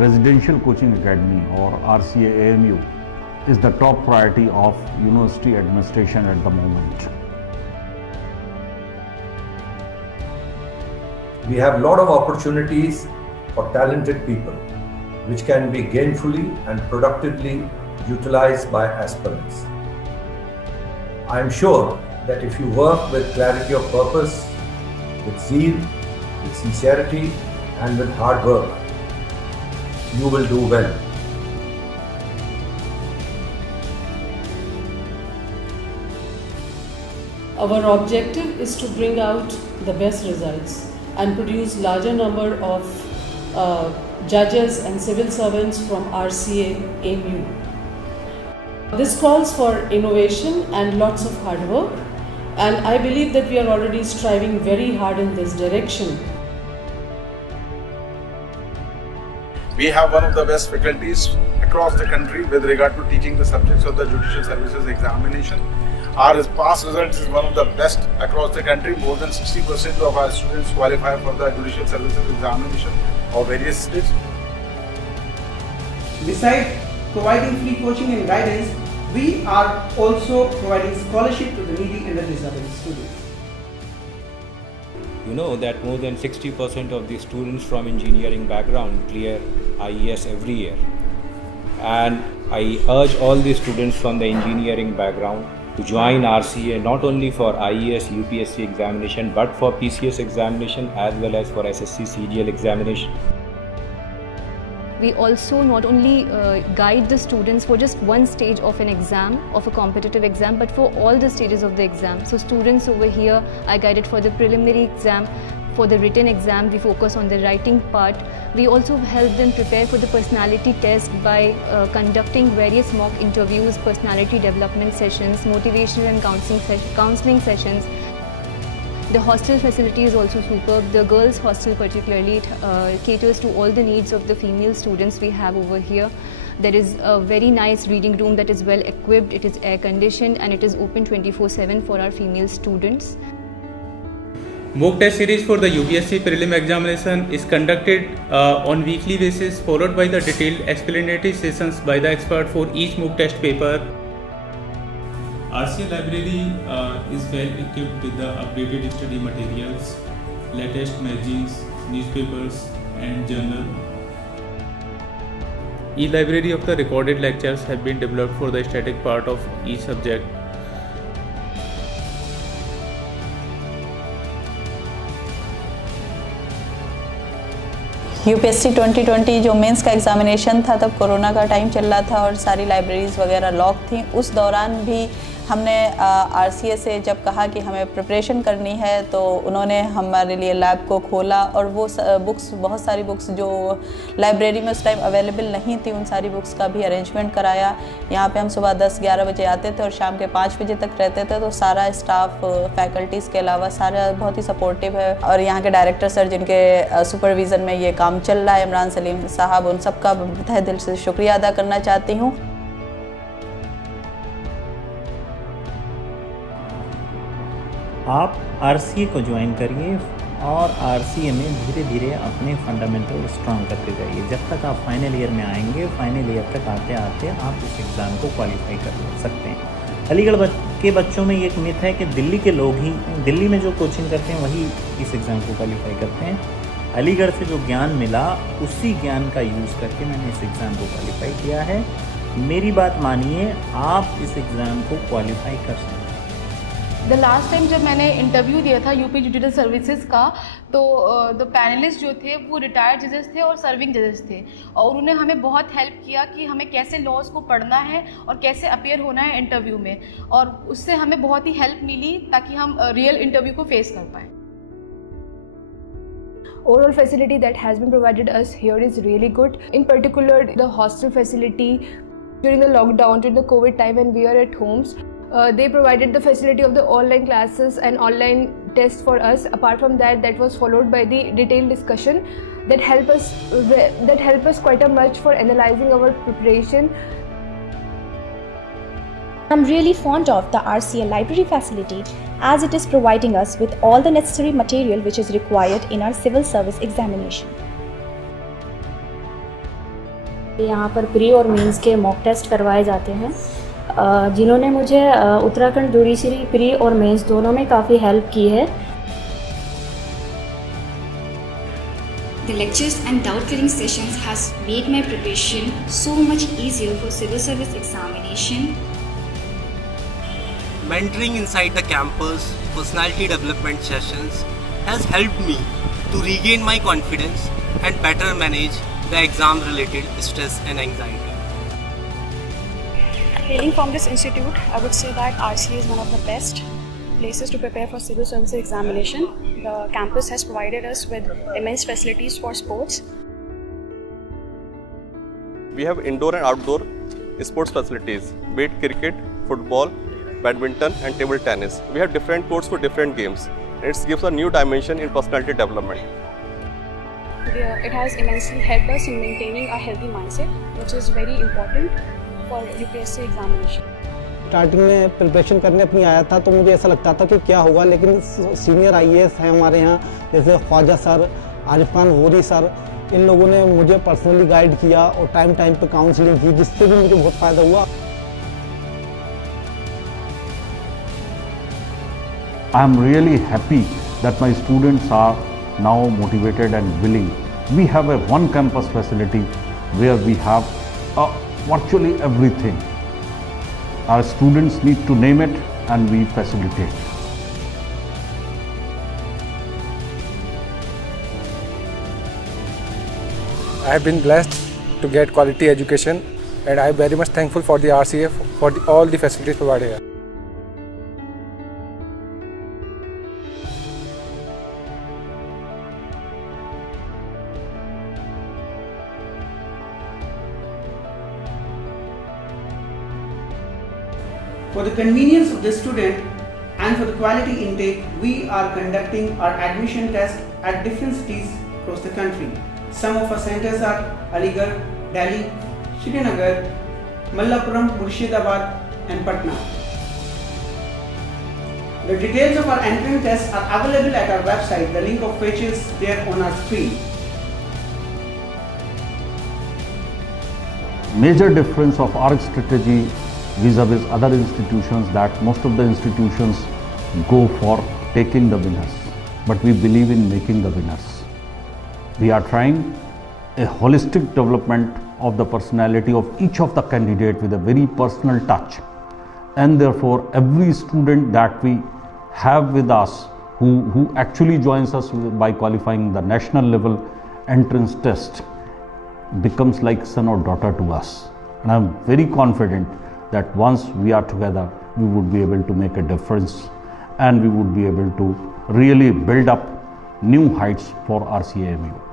Residential Coaching Academy or RCA AMU is the top priority of university administration at the moment. We have a lot of opportunities for talented people, which can be gainfully and productively utilized by aspirants. I am sure that if you work with clarity of purpose, with zeal, with sincerity, and with hard work, you will do well. Our objective is to bring out the best results and produce larger number of judges and civil servants from RCA AMU. This calls for innovation and lots of hard work, and I believe that we are already striving very hard in this direction. We have one of the best faculties across the country with regard to teaching the subjects of the Judicial Services examination. Our past results is one of the best across the country. More than 60% of our students qualify for the Judicial Services examination of various states. Besides providing free coaching and guidance, we are also providing scholarship to the needy and the disadvantaged students. You know that more than 60% of the students from engineering background clear IES every year. And I urge all the students from the engineering background to join RCA not only for IES UPSC examination but for PCS examination as well as for SSC CGL examination. We also not only guide the students for just one stage of an exam, of a competitive exam, but for all the stages of the exam. So students over here are guided for the preliminary exam. For the written exam, we focus on the writing part. We also help them prepare for the personality test by conducting various mock interviews, personality development sessions, motivational and counseling sessions. The hostel facility is also superb. The girls' hostel particularly caters to all the needs of the female students we have over here. There is a very nice reading room that is well equipped, it is air conditioned and it is open 24/7 for our female students. Mock test series for the UPSC prelim examination is conducted on weekly basis, followed by the detailed explanatory sessions by the expert for each mock test paper. RCA library is well equipped with the updated study materials, latest magazines, newspapers and journal. E-library of the recorded lectures have been developed for the static part of each subject. UPSC 2020 जो mains का examination था, तब corona का time चल रहा था और सारी लाइब्रेरीज़ वगैरह लॉक थी। उस दौरान भी हमने आरसीए से जब कहा कि हमें प्रिपरेशन करनी है तो उन्होंने हमारे लिए लैब को खोला और वो बुक्स, बहुत सारी बुक्स जो लाइब्रेरी में उस टाइम अवेलेबल नहीं थी, उन सारी बुक्स का भी अरेंजमेंट कराया। यहाँ पे हम सुबह 10-11 बजे आते थे और शाम के 5 बजे तक रहते थे, तो सारा स्टाफ, फैकल्टीज़ के अलावा सारा बहुत ही सपोर्टिव है। और यहाँ के डायरेक्टर सर जिनके सुपरविज़न में ये काम चल रहा है, इमरान सलीम साहब, उन सबका तहे दिल से शुक्रिया अदा करना चाहती हूँ। आप आरसीए को ज्वाइन करिए और आरसीए में धीरे धीरे अपने फंडामेंटल स्ट्रॉन्ग करते जाइए। जब तक आप फाइनल ईयर में आएंगे, फाइनल ईयर तक आते आते आप इस एग्ज़ाम को क्वालिफाई कर सकते हैं। अलीगढ़ के बच्चों में ये एक मिथ है कि दिल्ली के लोग ही, दिल्ली में जो कोचिंग करते हैं वही इस एग्ज़ाम को क्वालिफाई करते हैं। अलीगढ़ से जो ज्ञान मिला, उसी ज्ञान का यूज़ करके मैंने इस एग्ज़ाम को क्वालिफाई किया है। मेरी बात मानिए, आप इस एग्ज़ाम को क्वालिफाई कर सकते हैं। द लास्ट टाइम जब मैंने इंटरव्यू दिया था यूपी जुडिशल सर्विसेज का, तो द पैनलिस्ट जो थे वो रिटायर्ड जजेस थे और सर्विंग जजेस थे, और उन्होंने हमें बहुत हेल्प किया कि हमें कैसे लॉज को पढ़ना है और कैसे अपीयर होना है इंटरव्यू में, और उससे हमें बहुत ही हेल्प मिली ताकि हम रियल इंटरव्यू को फेस कर पाएँ। Overall facility that has been provided us here is really good. In particular, the hostel facility during the lockdown, during the COVID time when we are at homes, they provided the facility of the online classes and online tests for us. Apart from that, that was followed by the detailed discussion that help us quite a much for analyzing our preparation. I'm really fond of the RCA library facility as it is providing us with all the necessary material which is required in our civil service examination. यहाँ पर pre और mains के mock test करवाए जाते हैं, जिन्होंने मुझे Uttarakhand judiciary pre और मेंस दोनों में काफ़ी हेल्प की है। The lectures and doubt clearing sessions has made my preparation so much easier for civil service examination. Mentoring inside the campus, personality development sessions has helped me to regain my confidence and better manage the exam related stress and anxiety. Hailing from this institute, I would say that RCA is one of the best places to prepare for civil service examination. The campus has provided us with immense facilities for sports. We have indoor and outdoor sports facilities, be it cricket, football, badminton and table tennis. We have different courts for different games. It gives a new dimension in personality development. It has immensely helped us in maintaining a healthy mindset, which is very important for UPSC examination. Starting में preparation करने अपनी आया था तो मुझे ऐसा लगता था कि क्या होगा, लेकिन सीनियर IAS हैं हमारे यहाँ, जैसे ख्वाजा सर, आरिफ खान गौरी सर, इन लोगों ने मुझे पर्सनली गाइड किया और टाइम पे काउंसलिंग की, जिससे भी मुझे बहुत फ़ायदा हुआ। I am really happy that my students are now motivated and willing. We have a one campus facility where we have virtually everything. Our students need to name it and we facilitate. I have been blessed to get quality education and I am very much thankful for the RCA for all the facilities provided here. For the convenience of the student and for the quality intake, we are conducting our admission test at different cities across the country. Some of our centers are Aligarh, Delhi, Srinagar, Mallappuram, Murshidabad and Patna. The details of our entrance tests are available at our website, the link of which is there on our screen. Major difference of our strategy vis-a-vis other institutions that most of the institutions go for taking the winners, but we believe in making the winners. We are trying a holistic development of the personality of each of the candidate with a very personal touch, and therefore every student that we have with us who actually joins us by qualifying the national level entrance test becomes like son or daughter to us, and I am very confident that once we are together, we would be able to make a difference and we would be able to really build up new heights for RCA AMU.